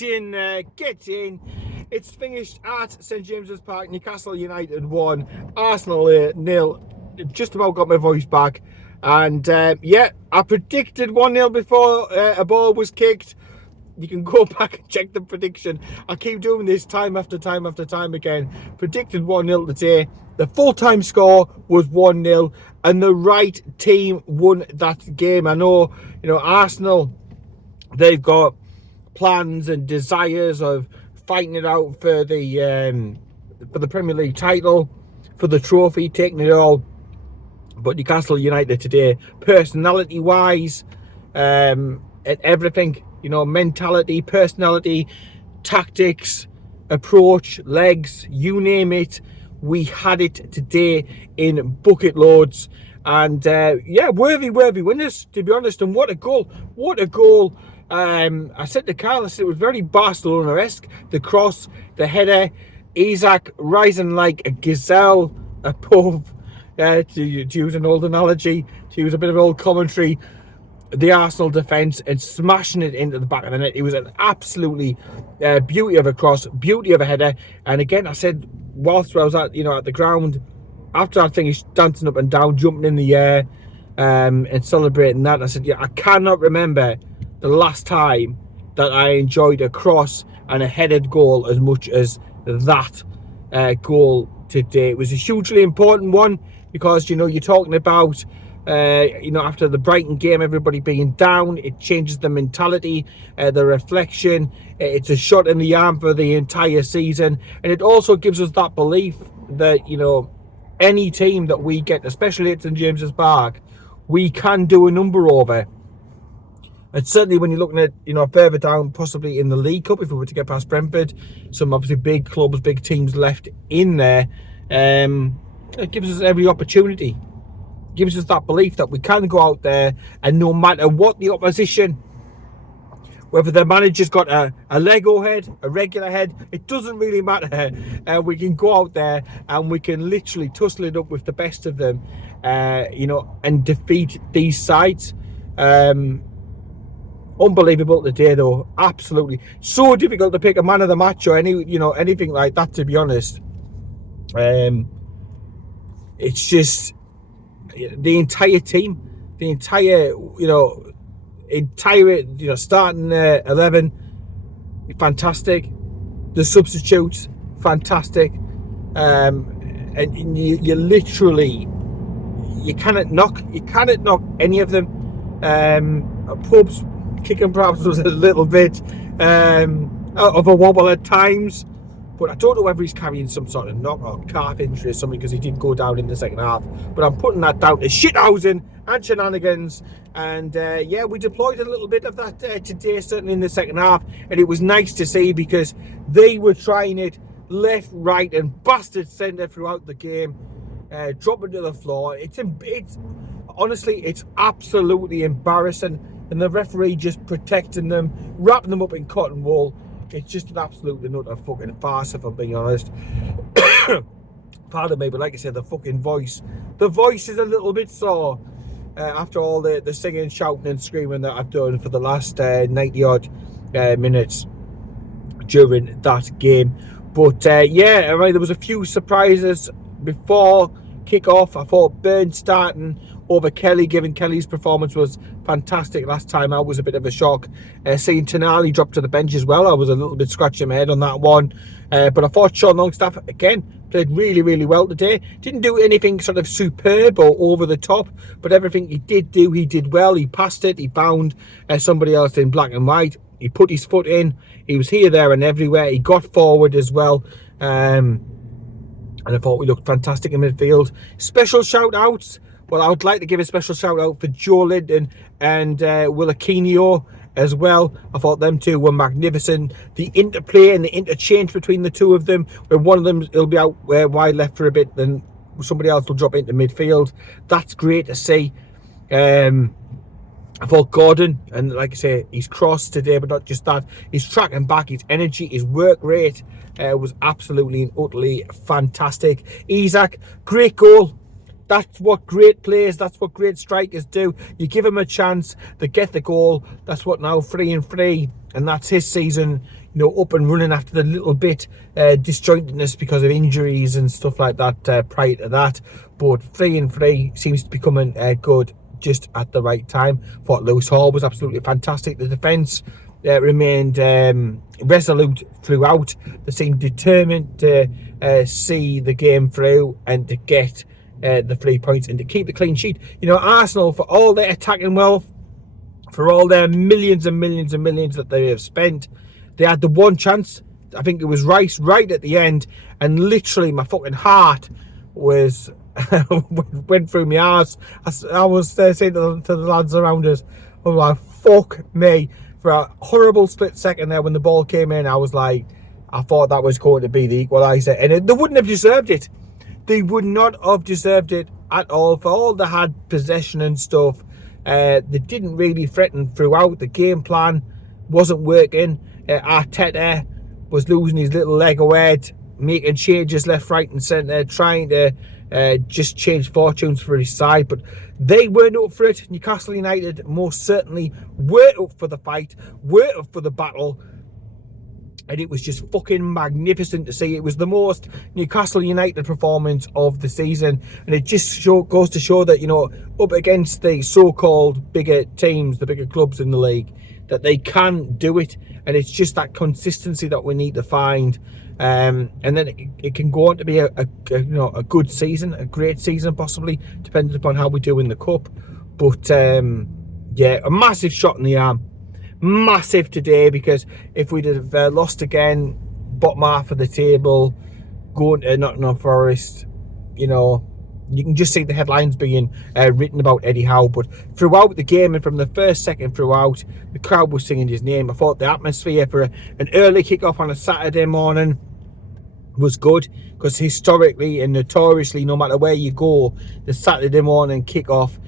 Get in there, get in. It's finished at St James's Park. Newcastle United 1, Arsenal 0. Just about got my voice back. And yeah, I predicted 1-0 before a ball was kicked. You can go back and check the prediction. I keep doing this time after time after time again. Predicted 1-0 today. The full-time score was 1-0, and the right team won that game. I know, Arsenal, they've got plans and desires of fighting it out for the Premier League title, for the trophy, taking it all. But Newcastle United today, personality-wise, and everything, mentality, personality, tactics, approach, legs, you name it, we had it today in bucket loads. And yeah, worthy winners, to be honest. And what a goal! I said to Carlos, it was very Barcelona-esque. The cross, the header, Isaac rising like a gazelle above, to use an old analogy, to use a bit of old commentary, the Arsenal defence, and smashing it into the back of the net. It was an absolutely beauty of a cross, beauty of a header. And again, I said, whilst I was at the ground, after I finished dancing up and down, jumping in the air, and celebrating that, I said, yeah, I cannot remember the last time that I enjoyed a cross and a headed goal as much as that goal today. It was a hugely important one because, you're talking about, after the Brighton game, everybody being down, it changes the mentality, the reflection. It's a shot in the arm for the entire season. And it also gives us that belief that, any team that we get, especially at St James's Park, we can do a number over. And certainly when you're looking at, further down, possibly in the League Cup, if we were to get past Brentford, some obviously big clubs, big teams left in there, it gives us every opportunity. It gives us that belief that we can go out there, and no matter what the opposition, whether the manager's got a Lego head, a regular head, it doesn't really matter. We can go out there and we can literally tussle it up with the best of them, and defeat these sides. Unbelievable today, though. Absolutely. So difficult to pick a man of the match or anything like that, to be honest. It's just the entire team, the entire, starting 11, fantastic. The substitutes, fantastic. And you literally, you cannot knock any of them. Pubs kicking perhaps was a little bit of a wobble at times, but I don't know whether he's carrying some sort of knock or calf injury or something, because he did go down in the second half. But I'm putting that down to shithousing and shenanigans. And yeah, we deployed a little bit of that today, certainly in the second half, and it was nice to see, because they were trying it left, right, and bastard centre throughout the game, dropping to the floor. It's honestly, it's absolutely embarrassing. And the referee just protecting them, wrapping them up in cotton wool. It's just an absolute and utter fucking farce, if I'm being honest. Pardon me, but like I said, the voice is a little bit sore after all the singing, shouting and screaming that I've done for the last 90 odd minutes during that game. But yeah, there was a few surprises before kick-off. I thought Burns starting over Kelly, given Kelly's performance was fantastic last time out, was a bit of a shock. Seeing Tonali drop to the bench as well, I was a little bit scratching my head on that one. But I thought Sean Longstaff, again, played really, really well today. Didn't do anything sort of superb or over the top, but everything he did do, he did well. He passed it, he found somebody else in black and white. He put his foot in, he was here, there and everywhere. He got forward as well. And I thought we looked fantastic in midfield. Special shout-outs. Well, I would like to give a special shout-out for Joe Linton and Will Aquino as well. I thought them two were magnificent. The interplay and the interchange between the two of them, where one of them will be out wide left for a bit, then somebody else will drop into midfield. That's great to see. I thought Gordon, and like I say, he's crossed today, but not just that. His tracking back, his energy, his work rate was absolutely and utterly fantastic. Isaac, great goal. That's what great players, that's what great strikers do. You give them a chance, they get the goal. That's what now, 3 and 3, and that's his season, up and running after the little bit disjointedness because of injuries and stuff like that prior to that. But 3-3 seems to be coming good just at the right time. Thought Lewis Hall was absolutely fantastic. The defence remained resolute throughout. They seemed determined to see the game through and to get the 3 points and to keep the clean sheet. Arsenal, for all their attacking wealth, for all their millions and millions and millions that they have spent, they had the one chance. I think it was Rice right at the end, and literally my fucking heart was went through my arse. I was saying to the lads around us, I was like, fuck me. For a horrible split second there when the ball came in, I thought that was going to be the equaliser, and they wouldn't have deserved it. They would not have deserved it at all. For all they had possession and stuff, they didn't really threaten throughout. The game plan wasn't working. Arteta was losing his little leg ahead, making changes left, right and centre, trying to just change fortunes for his side, but they weren't up for it. Newcastle United most certainly were up for the fight, were up for the battle, and it was just fucking magnificent to see. It was the most Newcastle United performance of the season, and it just goes to show that, up against the so-called bigger teams, the bigger clubs in the league, that they can do it, and it's just that consistency that we need to find. And then it can go on to be a good season, a great season possibly, depending upon how we do in the cup. But yeah, a massive shot in the arm, massive today, because if we'd have lost again, bottom half of the table, going to Nottingham Forest, you can just see the headlines being written about Eddie Howe. But throughout the game and from the first second throughout, the crowd was singing his name. I thought the atmosphere for an early kick-off on a Saturday morning was good, because historically and notoriously, no matter where you go, the Saturday morning kick-off,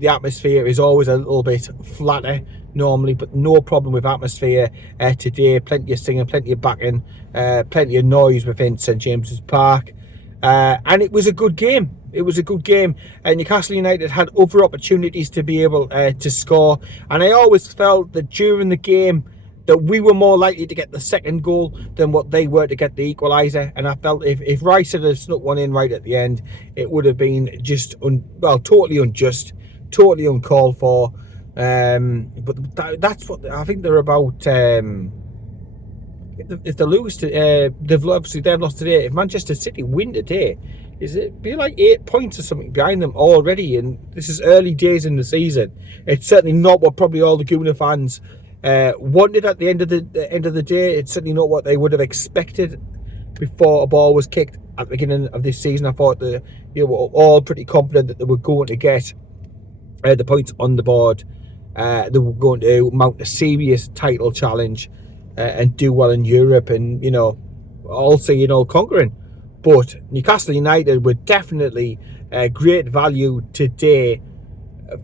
the atmosphere is always a little bit flatter normally, but no problem with atmosphere today. Plenty of singing, plenty of backing, plenty of noise within St James's Park. And it was a good game. It was a good game. Newcastle United had other opportunities to be able to score. And I always felt that during the game that we were more likely to get the second goal than what they were to get the equaliser. And I felt if Rice had snuck one in right at the end, it would have been just, totally unjust, totally uncalled for. But that's what I think they're about. If they lose, they've lost today. If Manchester City win today, it'd be like 8 points or something behind them already, and this is early days in the season. It's certainly not what probably all the Gooner fans wanted at the end of the day. It's certainly not what they would have expected before a ball was kicked at the beginning of this season. I thought that were all pretty confident that they were going to get the points on the board. They were going to mount a serious title challenge and do well in Europe, and all seeing, all conquering. But Newcastle United were definitely great value today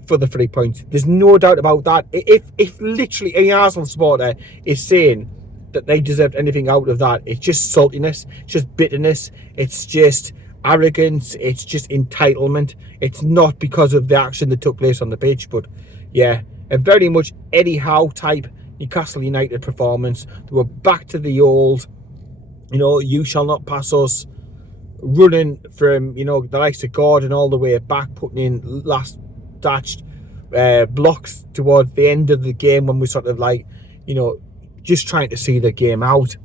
for the 3 points. There's no doubt about that. If literally any Arsenal supporter is saying that they deserved anything out of that, it's just saltiness, it's just bitterness, it's just arrogance, it's just entitlement. It's not because of the action that took place on the pitch. But yeah, a very much Eddie Howe type Newcastle United performance. They were back to the old, you shall not pass us, running from, the likes of Gordon all the way back, putting in last dashed blocks towards the end of the game when we sort of just trying to see the game out.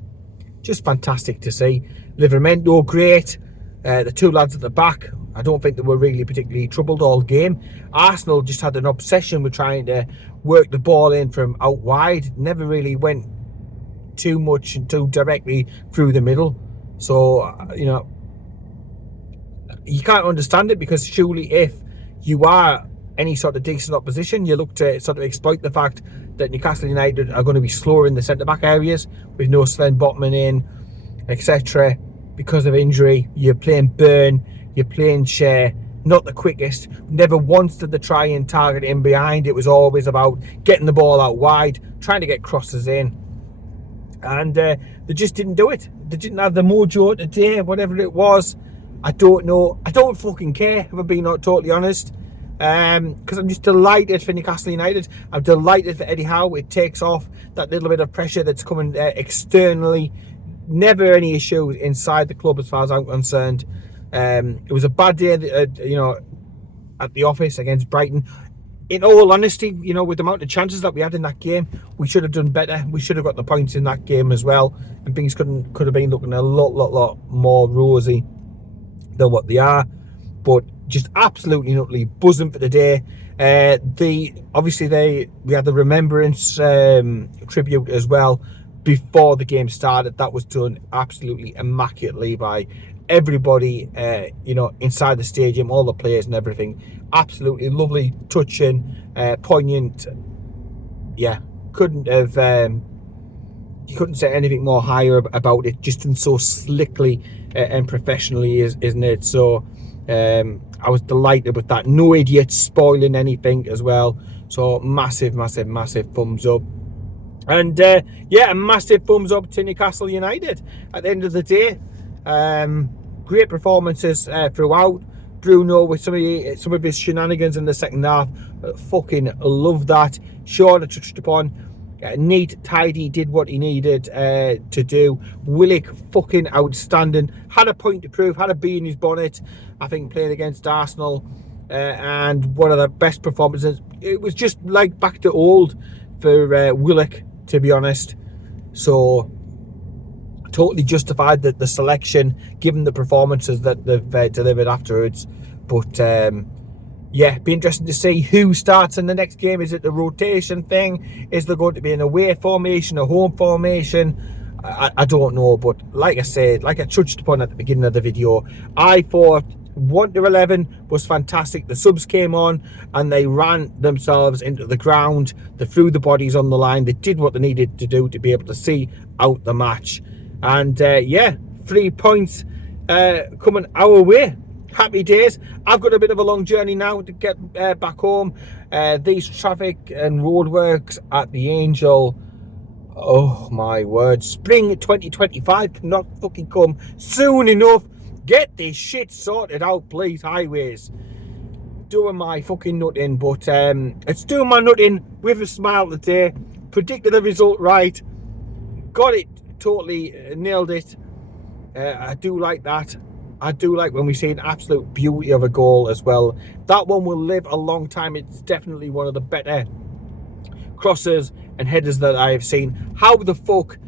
Just fantastic to see. Livramento, great. The two lads at the back, I don't think they were really particularly troubled all game. Arsenal just had an obsession with trying to work the ball in from out wide. Never really went too much and too directly through the middle. So, you can't understand it, because surely if you are any sort of decent opposition, you look to sort of exploit the fact that Newcastle United are going to be slower in the centre-back areas with no Sven Botman in, etc. Because of injury. You're playing Burn, you're playing Shea, not the quickest. Never once did they try and target in behind. It was always about getting the ball out wide, trying to get crosses in. And they just didn't do it. They didn't have the mojo today, whatever it was. I don't know. I don't fucking care, if I'm being not totally honest. because I'm just delighted for Newcastle United. I'm delighted for Eddie Howe. It takes off that little bit of pressure that's coming externally. Never any issues inside the club as far as I'm concerned. It was a bad day, at the office against Brighton. In all honesty, with the amount of chances that we had in that game, we should have done better. We should have got the points in that game as well, and things could have been looking a lot more rosy than what they are. But just absolutely and utterly buzzing for the day. We had the remembrance tribute as well before the game started. That was done absolutely immaculately by everybody, inside the stadium, all the players and everything. Absolutely lovely, touching, poignant. Yeah, you couldn't say anything more higher about it. Just done so slickly and professionally, isn't it? So I was delighted with that. No idiots spoiling anything as well. So massive thumbs up. And a massive thumbs up to Newcastle United at the end of the day. Great performances throughout. Bruno with some of his shenanigans in the second half. Fucking love that. Sean, I touched upon. Neat, tidy, did what he needed to do. Willock, fucking outstanding. Had a point to prove, had a bee in his bonnet. I think playing against Arsenal, and one of the best performances. It was just like back to old for Willock, to be honest. So totally justified the selection, given the performances that they've delivered afterwards. But be interesting to see who starts in the next game. Is it the rotation thing? Is there going to be an away formation, a home formation? I don't know. But like I said, like I touched upon at the beginning of the video, I thought 1 to 11 was fantastic. The subs came on and they ran themselves into the ground. They threw the bodies on the line. They did what they needed to do to be able to see out the match. And 3 points coming our way. Happy days. I've got a bit of a long journey now to get back home. These traffic and roadworks at the Angel, oh my word, spring 2025 cannot fucking come soon enough. Get this shit sorted out, please, highways. Doing my fucking nutting, but it's doing my nutting with a smile today. Predicted the result right. Got it, totally nailed it. I do like that. I do like when we see an absolute beauty of a goal as well. That one will live a long time. It's definitely one of the better crosses and headers that I have seen. How the fuck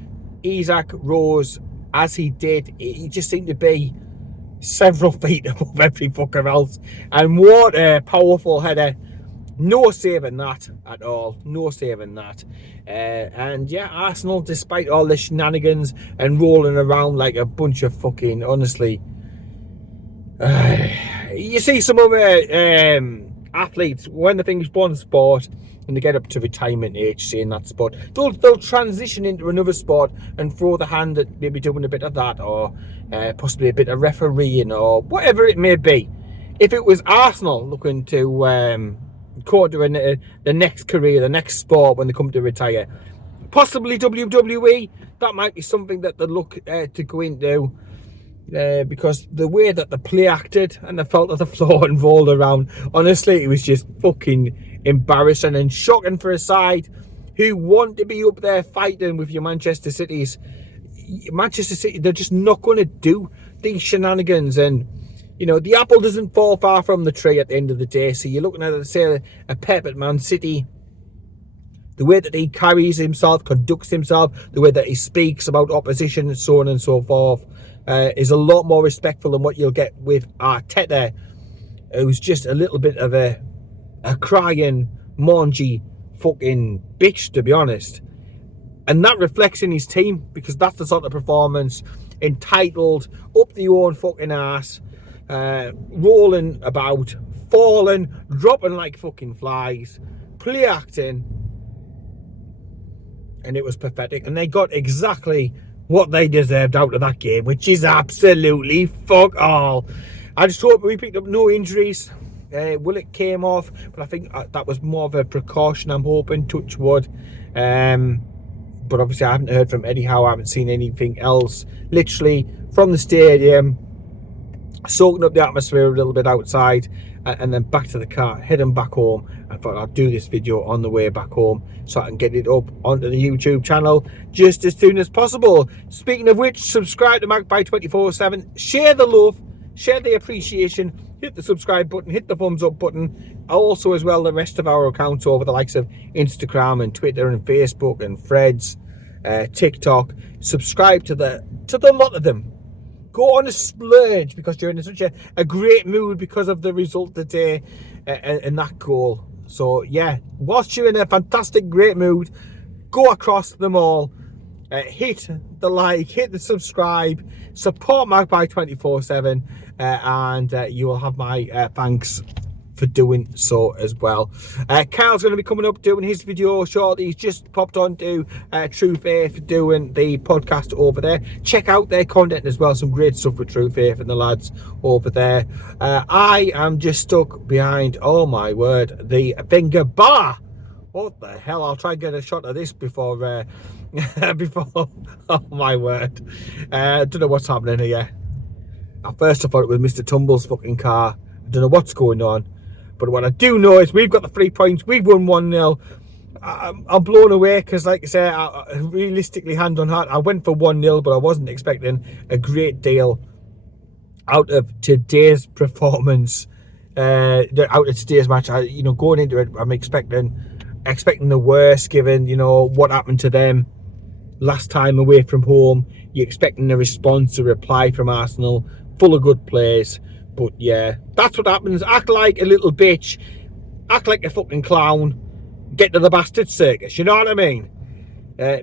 Isaac rose as he did, he just seemed to be several feet above every fucker else. And what a powerful header. No saving that at all. No saving that. Arsenal, despite all the shenanigans and rolling around like a bunch of fucking, honestly, you see some other athletes, when they finish one sport and they get up to retirement age, say in that sport, they'll transition into another sport and throw the hand at maybe doing a bit of that, or possibly a bit of refereeing, or whatever it may be. If it was Arsenal looking to go to the next career, the next sport when they come to retire, possibly WWE, that might be something that they look to go into. Because the way that the play acted and they fell to the floor and rolled around, honestly, it was just fucking embarrassing and shocking for a side who want to be up there fighting with your Manchester Cities. Manchester City, they're just not going to do these shenanigans. And the apple doesn't fall far from the tree at the end of the day. So you're looking at, say, a Pep at Man City. The way that he carries himself, conducts himself, the way that he speaks about opposition and so on and so forth, is a lot more respectful than what you'll get with Arteta, who's just a little bit of a crying, mangy fucking bitch, to be honest. And that reflects in his team, because that's the sort of performance, entitled, up the own fucking ass, rolling about, falling, dropping like fucking flies, play acting. And it was pathetic. And they got exactly what they deserved out of that game, which is absolutely fuck all. I just hope we picked up no injuries. Willock came off, but I think that was more of a precaution, I'm hoping, touch wood. But obviously I haven't heard from Eddie Howe. I haven't seen anything else. Literally from the stadium, soaking up the atmosphere a little bit outside, and then back to the car, heading back home. I thought I'd do this video on the way back home so I can get it up onto the YouTube channel just as soon as possible. Speaking of which, subscribe to Magpie 24/7, share the love, share the appreciation, hit the subscribe button, hit the thumbs up button. Also as well, the rest of our accounts over the likes of Instagram and Twitter and Facebook and Threads, TikTok. Subscribe to the lot of them. Go on a splurge because you're in such a great mood because of the result today and that goal. So yeah, whilst you're in a fantastic, great mood, go across them all, hit the like, hit the subscribe, support Magpie 24/7, and you will have my thanks for doing so as well. Carl's going to be coming up doing his video shortly. He's just popped on to True Faith doing the podcast over there. Check out their content as well. Some great stuff with True Faith and the lads over there. I am just stuck behind, oh my word, the finger bar. What the hell? I'll try and get a shot of this before oh my word. Don't know what's happening here. At first I thought it was Mr. Tumble's fucking car. I don't know what's going on. But what I do know is we've got the 3 points. We've won 1-0. I'm blown away because, like I say, realistically, hand on heart, I went for 1-0, but I wasn't expecting a great deal out of today's performance. Out of today's match, going into it, I'm expecting the worst, given what happened to them last time away from home. You're expecting a response, a reply from Arsenal, full of good players. But yeah, that's what happens. Act like a little bitch. Act like a fucking clown. Get to the bastard circus. You know what I mean?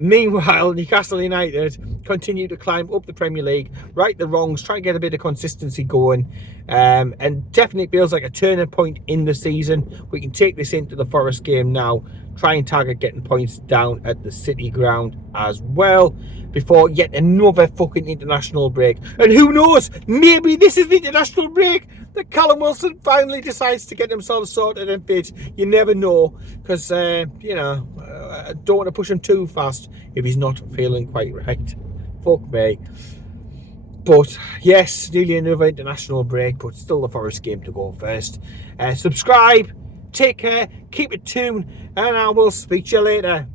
Meanwhile, Newcastle United continue to climb up the Premier League, right the wrongs, try and get a bit of consistency going, and definitely feels like a turning point in the season. We can take this into the Forest game now, try and target getting points down at the City ground as well before yet another fucking international break. And who knows, maybe this is the international break that Callum Wilson finally decides to get himself sorted and fit. You never know, because I don't want to push him too fast if he's not feeling quite right. Fuck me. But yes, nearly another international break, but still the Forest game to go first. Subscribe, take care, keep it tuned, and I will speak to you later.